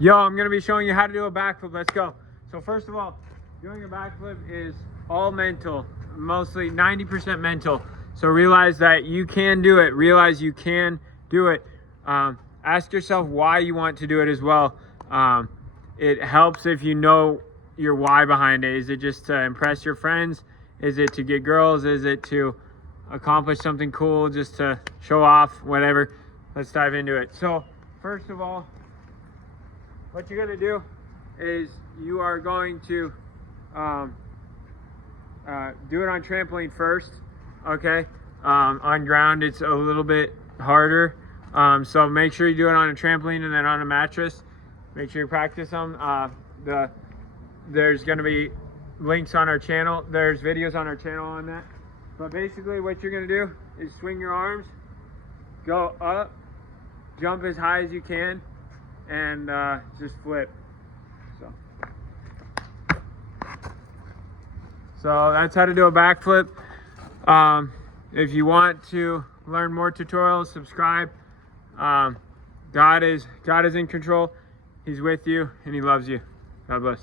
Yo, I'm gonna be showing you how to do a backflip. Let's go. So first of all, doing a backflip is all mental, mostly 90% mental. So realize that you can do it. Realize you can do it. Ask yourself why you want to do it as well. It helps if you know your why behind it. Is it just to impress your friends? Is it to get girls? Is it to accomplish something cool, just to show off? Whatever. Let's dive into it. So first of all, what you're going to do is you are going to do it on trampoline first, okay? On ground, it's a little bit harder. So make sure you do it on a trampoline and then on a mattress. Make sure you practice them. There's going to be links on our channel. There's videos on our channel on that. But basically what you're going to do is swing your arms, go up, jump as high as you can, and just flip. So that's how to do a backflip. If you want to learn more tutorials, subscribe. God is in control. He's with you and he loves you. God bless.